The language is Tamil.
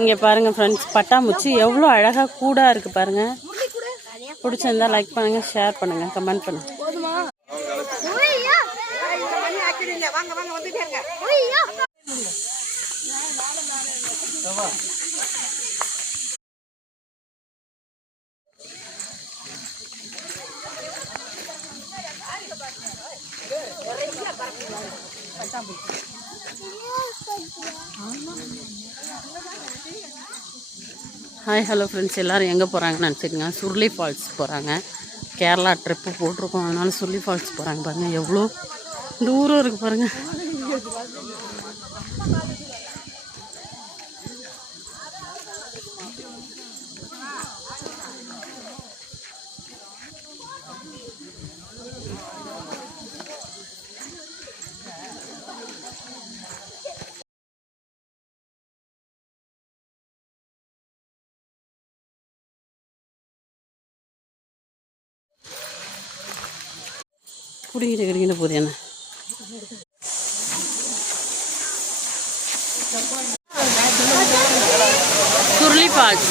இங்கே பாருங்கள் ஃப்ரெண்ட்ஸ், பட்டாம்பூச்சி எவ்வளோ அழகாக கூடாக இருக்குது பாருங்கள். பிடிச்சிருந்தா லைக் பண்ணுங்கள், ஷேர் பண்ணுங்கள், கமெண்ட் பண்ணுங்கள். ஹாய் ஹலோ ஃப்ரெண்ட்ஸ், எல்லோரும் எங்கே போகிறாங்கன்னு நினச்சிக்கோங்க. சுருளி ஃபால்ஸ் போகிறாங்க. கேரளா ட்ரிப்பு போட்டிருக்கோம், அதனால சுருளி ஃபால்ஸ் போகிறாங்க. பாருங்கள் எவ்வளோ தூரம் இருக்குது பாருங்கள். குடிக்கிட்டு போகுது என்ன சுருளி ஃபால்ஸ்.